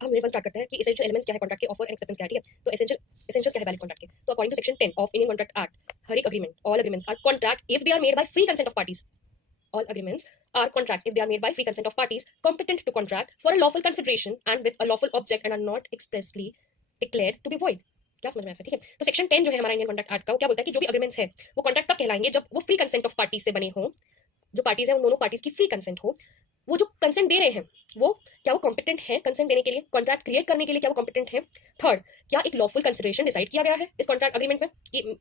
हम मेरे स्टार्ट करते हैं कि एसेंशियल एलिमेंट्स क्या है कॉन्ट्रैक्ट के, ऑफर एंड एक्सेप्टेंस क्या है, ठीक है। तो एसेंशियल क्या है वैलिड कॉन्ट्रैक्ट के, तो according to section 10 of Indian contract act, हर एक agreement, all agreements are contract if they are made by free consent of parties. All agreements are contracts if they are made by free consent of parties competent to contract for a lawful consideration and with a lawful object and are not expressly declared to be void। क्या समझ में ऐसा, ठीक है। तो section 10 जो है हमारा इंडियन कॉन्ट्रैक्ट एक्ट का, वो क्या बोलता है कि जो भी अग्रीमेंट्स है वो कॉन्ट्रैक्ट तब कहलाएंगे जब वो फ्री कंसेंट ऑफ पार्टीज से बने हो, जो पार्टीज है उन दोनों पार्टीज की फ्री कंसेंट हो। वो जो कंसेंट दे रहे हैं वो क्या वो कॉम्पिटेंट है कंसेंट देने के लिए, कॉन्ट्रैक्ट क्रिएट करने के लिए, क्या वो कॉम्पिटेंट है। थर्ड, क्या एक लॉफुल कंसिडरेशन डिसाइड किया गया है इस कॉन्ट्रैक्ट अग्रीमेंट में, कि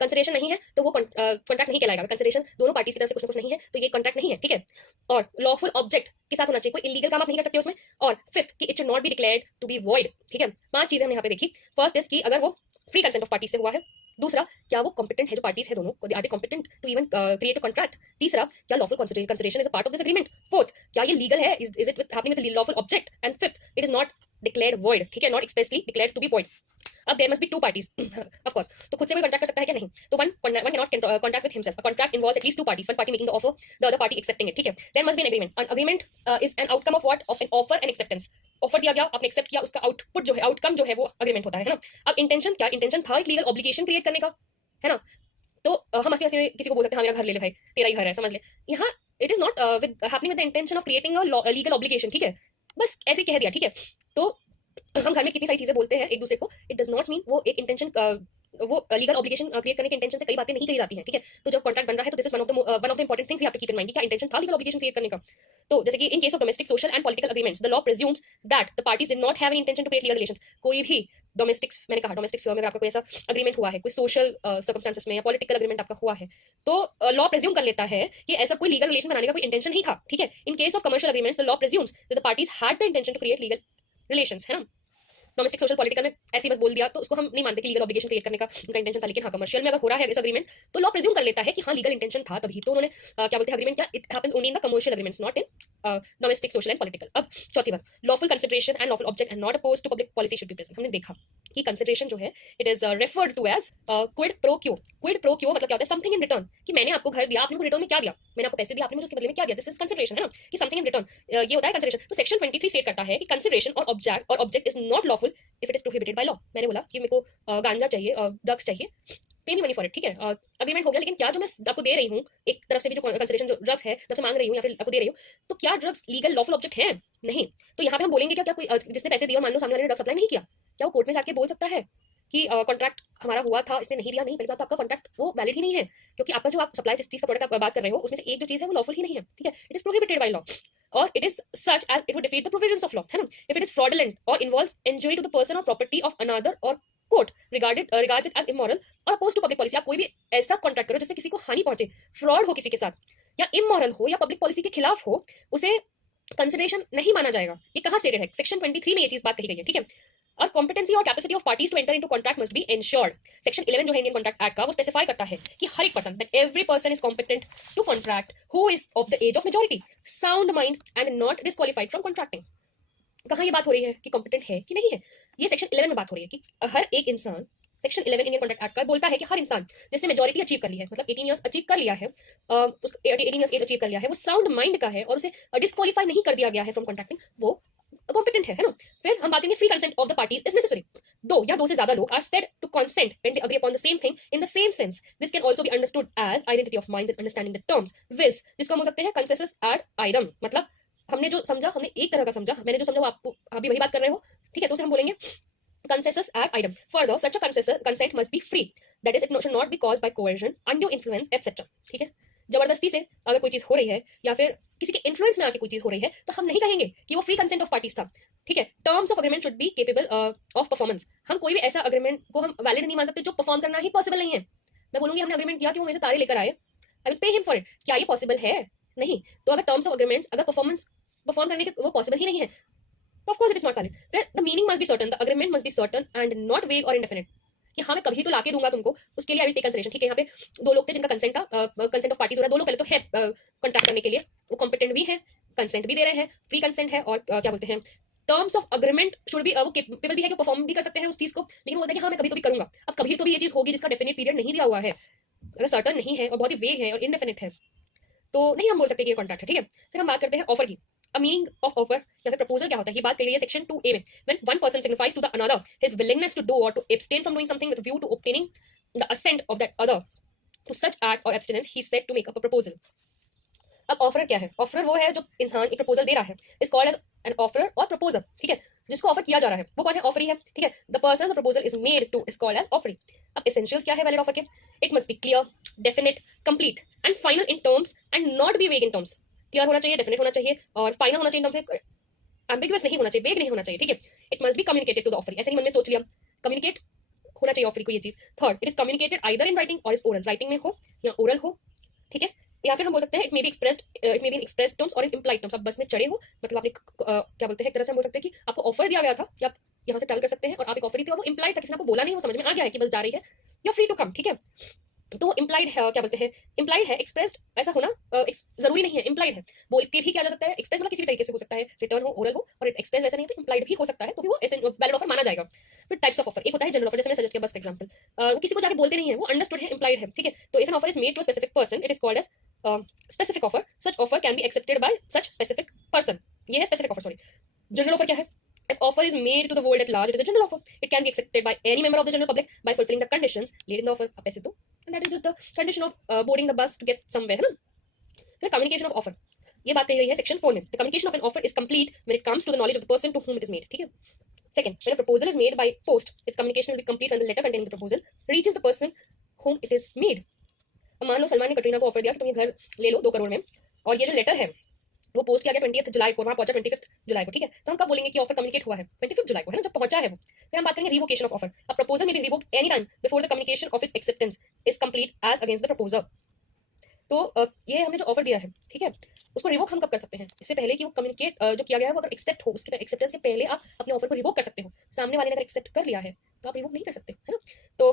कंसिडरेशन नहीं है तो वो कॉन्ट्रैक्ट नहीं कहलाएगा। कंसिडरेशन दोनों पार्टीज की तरफ से कुछ ना कुछ नहीं है तो ये कॉन्ट्रैक्ट नहीं है, ठीक है। और लॉफुल ऑब्जेक्ट के साथ होना चाहिए, कोई इलीगल काम आप नहीं कर सकते उसमें। और फिफ्थ कि it should not be declared to be void, ठीक है। 5 चीजें हमने यहाँ पे देखी। फर्स्ट इज कि अगर वो फ्री कंसेंट ऑफ पार्टीज से हुआ है। दूसरा, क्या वो कॉम्पिटेंट है, जो पार्टीज है दोनों are they competent to even create a contract. तीसरा, क्या lawful consideration is a part of this agreement. Fourth, क्या ये लीगल है, is it happening with lawful object. And fifth, it is not declared void, ठीक है, not expressly declared to be void. अब there must be 2 parties of course, तो खुद से कोई कॉन्ट्रैक्ट कर सकता है क्या, नहीं। तो one cannot contract with himself. A contract involves at least 2 parties, one party making the offer, the other party accepting it, ठीक है। There must be an agreement. An agreement is an outcome of what, of an offer and acceptance. Offer दिया गया, आपने accept किया, उसका output जो है, outcome जो है वो अग्रीमेंट होता है ना। अब इंटेंशन, क्या इंटेंशन था एक लीगल ऑब्लिगेशन क्रिएट करने का, है ना। तो हम हंसी हंसी में किसी को बोल सकते हैं हाँ मेरा घर ले ले भाई, तेरा ही घर है, समझ ले। यहाँ it is not with happening with the intention of creating a legal obligation, ठीक है। बस ऐसे कह दिया, ठीक है। तो हम घर में कितनी सारी चीजें बोलते हैं एक दूसरे को, इट डज नॉट मीन वो एक इंटेंशन, वो लीगल ऑब्लिगेशन क्रिएट करने के इंटेंशन से कई बातें नहीं कही जाती हैं, ठीक है। तो जब कॉन्ट्रैक्ट बन रहा है तो this is one of the important things we have to keep in mind, क्या इंटेंशन था लीगल ऑब्लिगेशन क्रिएट करने का। तो जैसे कि in case of domestic social and political agreements the law presumes that the parties did not have an intention to create legal relations. कोई भी domestics, मैंने कहा डोमेस्टिक स्फीयर में अगर आपका कोई ऐसा अग्रीमेंट हुआ है, कोई सोशल सर्कमस्टेंसेस में या पॉलिटिकल अग्रीमेंट आपका हुआ है, तो लॉ प्रिज्यूम कर लेता है कि ऐसा कोई लीगल रिलेशन बनाने का कोई इंटेंशन नहीं था, ठीक है। In case of commercial agreements the law presumes that the parties had the intention to create legal relations, है ना। डोमेस्टिक सोशल पॉलिटिकल में ऐसे बस बोल दिया तो उसको हम नहीं मानते कि लीगल ऑब्लिगेशन क्रिएट करने का उनका इंटेंशन था। लेकिन हाँ, कमर्शियल में अगर हो रहा है इस अग्रीमेंट तो लॉ प्रिज्यूम कर लेता है कि हाँ लीगल इंटेंशन था, तभी तो उन्होंने क्या बोलते हैं अग्रीमेंट, क्या it happens only in the commercial agreements, not in domestic social and political. अब चौथी बात, lawful consideration and lawful object and not opposed to public policy should be present. हमने देखा कि कंसिडरेशन जो है it is referred to as quid pro quo. Quid pro quo मतलब क्या होता है, समथिंग इन रिटर्न, कि मैंने आपको घर दिया, आपने मुझे रिटर्न में क्या दिया, मैंने आपको पैसे दिए, आपने मुझे उसके बदले में क्या दिया, दिस इज कंसिडरेशन, है ना, कि समथिंग इन रिटर्न, ये होता है कंसिडरेशन। तो सेक्शन 23 स्टेट करता है कि कंसिडरेशन और object is not lawful if it is prohibited by law. मैंने बोला कि मेरे को गांजा चाहिए, ड्रग्स चाहिए, पे मी मनी फॉर इट, ठीक है। अग्रीमेंट हो गया, लेकिन क्या जो मैं आपको दे रही हूँ एक तरफ से भी जो कंसिडरेशन जो ड्रग्स है, जब से मांग रही हूँ या फिर आपको दे रही हूँ, तो क्या ड्रग्स लीगल लॉफुल ऑब्जेक्ट है, नहीं। तो यहाँ पे हम बोलेंगे क्या, क्या कोई जिसने पैसे दिए और मान लो सामने वाले ने ड्रग्स सप्लाई नहीं किया, क्या वो कोर्ट में जाके बोल सकता है कि कॉन्ट्रैक्ट हमारा हुआ था, इसने नहीं दिया। नहीं, पहली बात तो आपका कॉन्ट्रैक्ट वो वैलिड ही नहीं है, क्योंकि आपका जो आप सप्लाई जिस चीज का प्रोडक्ट आप बात कर रहे हो उसमें से एक जो चीज है वो लॉफुल ही नहीं है, ठीक है। It is prohibited by law और it is such as it would defeat the provisions of law, है ना। if it is fraudulent or involves injury to the person or property of another or court regards it as immoral or opposed to public policy। आप कोई भी ऐसा contract करो जिससे किसी को हानि पहुंचे, फ्रॉड हो किसी के साथ, या इमोरल हो या पब्लिक पॉलिसी के खिलाफ हो, उसे कंसिडरेशन नहीं माना जाएगा। ये कहाँ स्टेटेड है, सेक्शन 23 में ये चीज बात कही गई है, ठीक है। और कॉम्पिटेंसी और capacity of parties to enter into contract must be ensured. Section 11 जो है इंडियन कॉन्ट्रैक्ट एक्ट का, वो स्पेसिफाई करता है कि हर एक person, that every person is competent to contract who is of the age of majority, sound mind and not disqualified from contracting. कहाँ ये बात हो रही है कि कॉम्पिटेंट है कि नहीं है, ये सेक्शन 11 में बात हो रही है कि हर एक इंसान, सेक्शन 11 इंडियन कॉन्ट्रैक्ट एक्ट का बोलता है कि हर इंसान जिसने मेजॉरिटी अचीव कर ली है, मतलब 18 ईयर्स अचीव कर लिया है, 18 ईयर्स एज अचीव कर लिया है, वो साउंड माइंड का है और उसे डिस्क्वालीफाई नहीं कर दिया गया है फ्रॉम कॉन्ट्रैक्टिंग, वो कॉम्पिटेंट है ना। फिर हम बात करेंगे free consent of the parties is necessary. दो या दो से ज्यादा लोग are said to consent when they agree upon the same thing in the same sense, this can also be understood as identity of minds and understanding the terms viz, जिसको हम बोल सकते हैं कंसेंसस एड आइडम। मतलब हमने जो समझा, हमने एक तरह का समझा, मैंने जो समझा वो आपको अभी वही बात कर रहे हो, ठीक है। तो उसे हम बोलेंगे consensus ad idem. Further, such a consent must be free. That is, it should not be caused by coercion, undue influence, etc. ठीक है। जबरदस्ती से अगर कोई चीज हो रही है या फिर किसी के इन्फ्लुएंस में आके कोई चीज हो रही है तो हम नहीं कहेंगे कि वो फ्री कंसेंट ऑफ पार्टीज था, ठीक है। Terms of agreement should be capable of performance. हम कोई भी ऐसा अग्रीमेंट को हम वैलिड नहीं मान सकते जो परफॉर्म करना ही पॉसिबल नहीं है। मैं बोलूंगी हमने अग्रीमेंट किया कि वो मेरे तारे लेकर आए, I will pay him for it, क्या ये पॉसिबल है, नहीं। तो अगर टर्म्स ऑफ अग्रीमेंट्स अगर परफॉर्म करने के वो पॉसिबल ही नहीं है, of course it is not valid. Where the meaning must be certain, the agreement must be certain and not vague or indefinite. कि हाँ मैं कभी तो लाके दूंगा तुमको, उसके लिए आई विल टेक कंसिडरेशन, ठीक है। यहाँ पे दो लोग थे जिनका कंसेंट था, कंसेंट ऑफ पार्टीज हो रहा है, दो लोग पहले तो है कॉन्ट्रैक्ट करने के लिए, वो कॉम्पिटेंट भी है, कंसेंट भी दे रहे हैं, फ्री कंसेंट है, और क्या बोलते हैं terms of agreement should be, वो केपेबल भी है कि परफॉर्म भी कर सकते हैं उस चीज को, लेकिन वो बोलते हैं कि हाँ मैं कभी तो भी करूंगा। अब कभी तो भी ये चीज होगी जिसका डेफिनेट पीरियड नहीं दिया हुआ है, अगर सर्टन नहीं है और बहुत ही वेग है और इनडेफिनेट है तो नहीं हम बोल सकते कि ये कॉन्ट्रैक्ट है, ठीक है। फिर हम बात करते हैं ऑफर की। अब मीनिंग ऑफ ऑफर या फिर प्रपोजल क्या होता है, ये बात कही है सेक्शन 2A में. When one person signifies to the another his willingness to do or to abstain from doing something with view to obtaining the assent of that other to such act or abstinence, he is said to make up a proposal. अब offer क्या है? Offer वो है जो इंसान एक proposal दे रहा है, is called as an offer और प्रपोजल. ठीक है, जिसको ऑफर किया जा रहा है वो कौन है? ऑफरी है. ठीक है, the person the proposal is made to is called as offeree. अब एसेंशियल्स क्या है वैलिड ऑफर के? It must be clear, definite, complete and final in terms and not be vague in terms. Clear होना चाहिए, definite होना चाहिए और final होना चाहिए. एम्बिगुअस नहीं होना चाहिए, वेग नहीं होना चाहिए. ठीक है, it must be communicated to the offeree. ऐसे नहीं मन में सोच लिया, कम्युनिकेट होना चाहिए ऑफरी को ये चीज. Third, it is communicated either in writing और इज ओरल. राइटिंग में हो या ओरल हो. ठीक है, या फिर हम बोल सकते हैं it may be in expressed terms और इन इम्प्लाइड टर्म्स. आप बस में चढ़े हो, मतलब आपने क्या बोलते हैं, एक तरह से हम बोल सकते हैं कि आपको ऑफर दिया गया था कि आप यहाँ से ट्रैवल कर सकते हैं और आप एक ऑफर थी और वो इम्प्लाइड था, किसी ने आपको बोला नहीं, वो समझ में आ गया है कि बस जा रही है या फ्री टू कम. ठीक है, तो इम्प्लाइड है, क्या बोलते हैं, इम्प्लाइड है. एक्सप्रेस्ड ऐसा होना जरूरी नहीं है, इम्प्लाइड है. बोल के भी किया जा सकता है. एक्सप्रेस मतलब किसी भी तरीके से हो सकता है, रिटर्न हो, ओरल हो. और एक्सप्रेस वैसा नहीं है तो इम्प्लाइड भी हो सकता है, तो भी वो वैलिड ऑफर माना जाएगा. फिर टाइप्स ऑफ ऑफर, एक होता है जनरल ऑफर, जैसे मैंने सजेस्ट किया बस एग्जांपल. वो किसी को जाके बोलते नहीं है, वो अंडरस्टूड है, इम्प्लाइड है. ठीक है, तो if an offer is made to specific person it is called as specific offer. Such offer can be accepted by such specific person. ये है specific offer. Sorry, general offer क्या है? If offer is made to the world at large, it is a general offer. It can be accepted by any member of the general public by fulfilling the conditions laid in the offer. अब ऐसे तो, and that is just the condition of boarding the bus to get somewhere, है ना? फिर communication of offer. ये बात कही गई है सेक्शन 4 में. The communication of an offer is complete when it comes to the knowledge of the person to whom it is made. ठीक है. Second, when a proposal is made by post, its communication will be complete when the letter containing the proposal reaches the person whom it is made. अब मान लो सलमान ने कटरीना को offer दिया कि तुम ये घर ले लो 2 करोड़ में, और ये जो लेटर है वो पोस्ट किया गया 20 जुलाई को, वहां पहुंचा 25 जुलाई को. ठीक है, तो हम कब बोलेंगे कि ऑफर कम्युनिकेट हुआ है? 25 जुलाई को, है ना, जब पहुंचा है वो. फिर हम बात करेंगे revocation of offer. A proposal may be revoked any time before the communication of its acceptance is complete as against the proposer. तो ये हमने जो ऑफर दिया है, ठीक है, उसको रिवोक हम कब कर सकते हैं? इससे पहले कि वो कम्युनिकेट जो किया गया है वो अगर एक्सेप्ट हो, उसके एक्सेप्टेंस के पहले आप अपने ऑफर को रिवोक कर सकते हो. सामने वाले ने अगर एक्सेप्ट कर लिया है तो आप रिवोक नहीं कर सकते, है ना. तो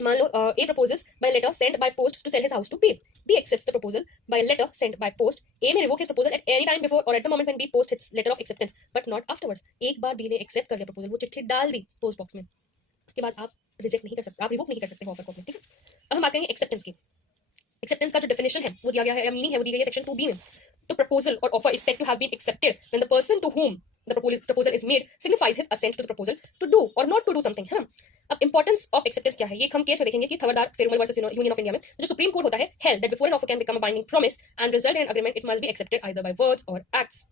मान लो A proposes by letter sent by post to sell his house to B. B accepts the proposal by letter sent by post. A may revoke his proposal at any time before or at the moment when B posts its letter of acceptance, but not afterwards. एक बार B ने accept कर लिया proposal, वो चिट्ठी डाल दी post box में, उसके बाद आप रिजेक्ट नहीं कर सकते, आप रिवोक नहीं कर सकते ऑफर को अपने. ठीक है, अब हम बात करेंगे एक्सेप्टेंस की. एक्सेप्टेंस का जो डेफिनेशन है वो दिया गया है, या मीनिंग है वो दी गई है सेक्शन 2B में. तो प्रपोजल और offer is said to have been accepted when the person to whom the proposal is made signifies his assent to the proposal to do or not to do something, है ना. अब importance of acceptance क्या है, ये हम case में देखेंगे कि खबरदार Perumal versus union of India में जो सुप्रीम कोर्ट होता है held that before an offer can become a binding promise and result in agreement it must be accepted either by words और एक्ट्स.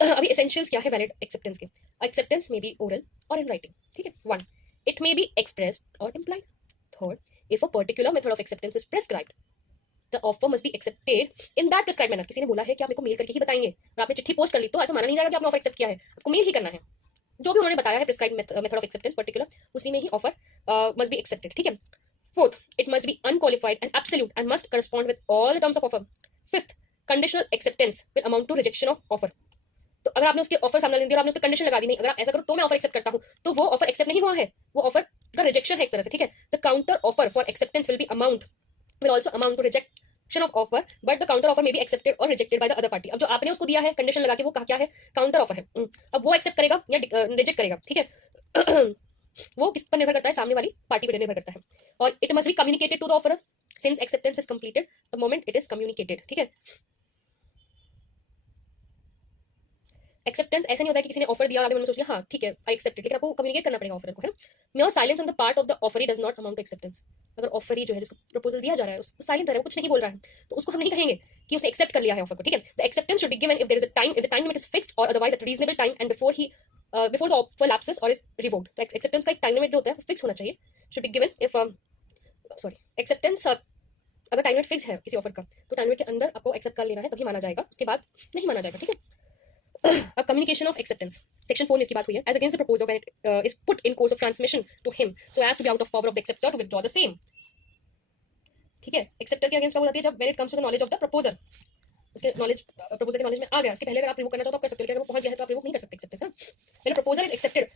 अभी एसेंशियल्स क्या है वैलिड एक्सेप्टेंस के? Acceptance may be oral और in writing. ठीक है, 1, it may be expressed और implied. Third, if a particular method of acceptance is prescribed the offer must be accepted in that prescribed manner. किसी ने बोला है कि आप मेरे को मेल करके ही बताएंगे और आपने चिट्ठी पोस्ट कर ली, तो ऐसा माना नहीं जाएगा कि आपने ऑफर एक्सेप्ट किया है, आपको मेल ही करना है. जो भी उन्होंने बताया है prescribed method of acceptance particular, उसी में ही ऑफर मस्ट बी एक्सेप्टेड. ठीक है. Fourth, it must be unqualified and absolute and must correspond with all the terms of offer. Fifth, conditional acceptance will amount to rejection of offer. तो अगर आपने उसके offer सामने दिया और आपने उस पर कंडीशन लगा दी, नहीं अगर आप ऐसा करो तो मैं ऑफर एक्सेप्ट करता हूं, तो वो ऑफर एक्सेप्ट नहीं हुआ है, वो ऑफर का रिजेक्शन है एक तरह से. ठीक है, the counter offer for acceptance will be amount will also amount to rejection of offer, but the counter offer may be accepted or rejected by the other party. अब जो आपने उसको दिया है कंडीशन लगा के, वो क्या है? काउंटर ऑफर है. अब वो एक्सेप्ट करेगा या रिजेक्ट करेगा. ठीक है, वो किस पर निर्भर करता है? सामने वाली पार्टी पर निर्भर करता है. और it must be communicated to the offeror since acceptance is completed the moment it is communicated. ठीक है, एक्सेप्टेंस ऐसा नहीं होता है कि किसी ने ऑफर दिया और आपने मन में सोच लिया हाँ ठीक है आई एक्सेप्टेड, लेकिन आपको कम्युनिकेट करना पड़ेगा ऑफर को, है ना. Mere silence on the part of the offeree does not amount to acceptance. अगर ऑफरी जो है जिसको प्रपोजल दिया जा रहा है उस साइलेंट है, वो कुछ नहीं बोल रहा है, तो उसको हम नहीं कहेंगे कि उसने एक्सेप्ट कर लिया है ऑफर को. ठीक है, the acceptance should be given if there is a time, if the time limit is fixed or otherwise at reasonable time and before the offer lapses or is revoked. तो acceptance का एक time limit जो होता है fix होना चाहिए, should be given if acceptance अगर time limit fix है किसी ऑफर का, तो टाइम लिमिट के अंदर आपको एक्सेप्ट कर लेना है, तभी माना जाएगा, उसके बाद नहीं माना जाएगा. ठीक है, अब कम्युनिकेशन ऑफ एक्सेप्टेंस सेक्शन 4 में इसकी बात हुई है. As against the proposer when it is put in course of transmission to him so as to be out of power of the acceptor to withdraw the same. ठीक है, acceptor के against क्या हो जाती है? जब when it comes to the knowledge of the proposer, उसके knowledge proposer के नॉलेज में आ गया, उसके पहले अगर आप रिवोक करना चाहो तो आप कर सकते हो, लेकिन अगर वो पहुंच गया है तो आप रिवोक नहीं कर सकते acceptance. When a proposal is accepted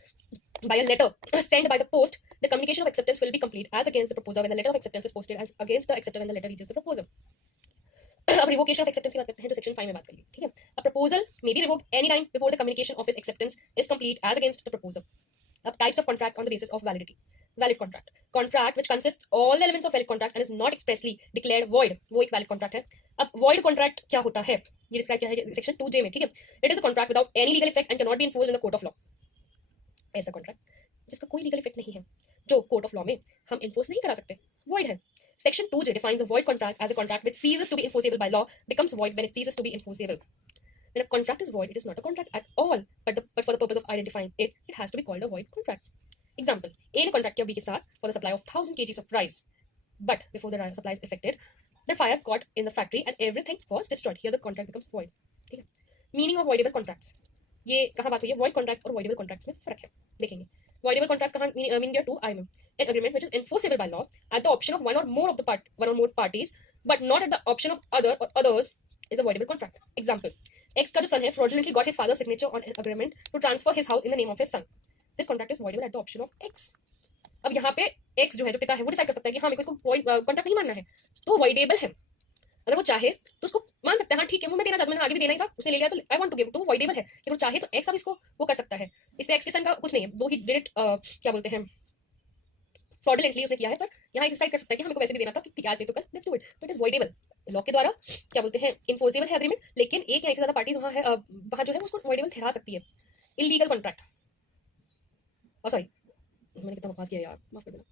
by a letter sent by the post, the communication of acceptance will be complete as against the proposer when the letter of acceptance is posted, as against the acceptor when the letter reaches the proposer. अब revocation of acceptance की बात करते हैं जो section 5 में बात करी. ठीक है, a proposal may be revoked any time before the communication of its acceptance is complete as against the proposer. अब types of contract on the basis of validity. valid contract. Contract which consists all the elements of valid contract and is not expressly declared void, वो एक valid contract है. अब void contract क्या होता है, ये describe किया है सेक्शन 2J में, ठीक है. It is a contract without any legal effect and cannot be enforced in the court of law. ऐसा contract जिसका कोई legal effect नहीं है, जो court of law में हम enforce नहीं करा सकते, void है. Section 2J defines a void contract as a contract which ceases to be enforceable by law, becomes void when it ceases to be enforceable. When a contract is void, it is not a contract at all, but for the purpose of identifying it, it has to be called a void contract. Example: A ने contract किया B के साथ for the supply of 1000 kgs of rice, but before the supply is effected, the fire caught in the factory and everything was destroyed. Here the contract becomes void. ठीक है. Meaning of voidable contracts. ये कहाँ बात हुई है? Void contracts और voidable contracts में फर्क है. देखेंगे. Voidable contracts कहाँ meaning there too? I am an agreement which is enforceable by law at the option of one or more parties, but not at the option of others is a voidable contract. Example: X का जो son है fraudulently got his father's signature on an agreement to transfer his house in the name of his son. This contract is voidable at the option of X. अब यहाँ पे X जो है, जो पिता है, वो डिसाइड कर सकता है कि हाँ मेरे को इसको कॉन्ट्रैक्ट नहीं मानना है, तो voidable है. अगर वो चाहे तो उसको मान सकता है, हाँ ठीक है वो मैं देना चाहता हूँ, मैंने आगे भी देना ही था, उसने ले लिया तो आई वांट टू गिव, तो वो voidable है. कि वो चाहे तो X अब इसको वो कर सकता है. इसमें X के सन का कुछ नहीं है, दो ही डिड इट क्या बोलते हैं फ्रॉडुलेंटली उसने किया है, पर यहाँ डिसाइड कर सकता है कि हमें को वैसे भी देना था, ठीक है आज दे तो कर, लेट्स डू इट. तो इट इज voidable. लॉ के द्वारा क्या बोलते हैं इन्फोर्सेबल है अग्रीमेंट, लेकिन एक या एक से ज्यादा पार्टीज वहाँ है, वहाँ जो है उसको voidable ठहरा सकती है. इलीगल कॉन्ट्रैक्ट, सॉरी मैंने कितना बकवास किया यार, माफ कर देना.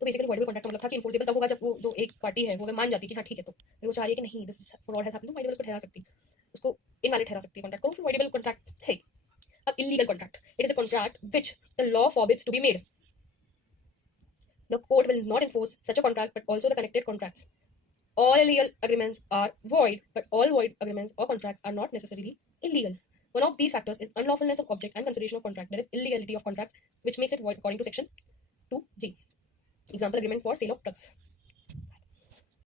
तो बेसिकली voidable कॉन्ट्रैक्ट का मतलब था कि इन्फोर्सेबल तब होगा जब वो जो एक पार्टी है वो अगर मान जाती है कि हाँ ठीक है, तो वो चाह रही है कि नहीं दिस फ्रॉड हैज हैपेंड, तो voidable को ठहरा सकती है, उसको इनवैलिड ठहरा सकती है कॉन्ट्रैक्ट को, फिर voidable कॉन्ट्रैक्ट है. अब illegal contract, it is a contract which the law forbids to be made. The court will not enforce such a contract, but also the connected contracts. All illegal agreements are void, but all void agreements or contracts are not necessarily illegal. One of these factors is unlawfulness of object and consideration of contract, that is illegality of contracts, which makes it void according to section 2G. Example: agreement for sale of drugs.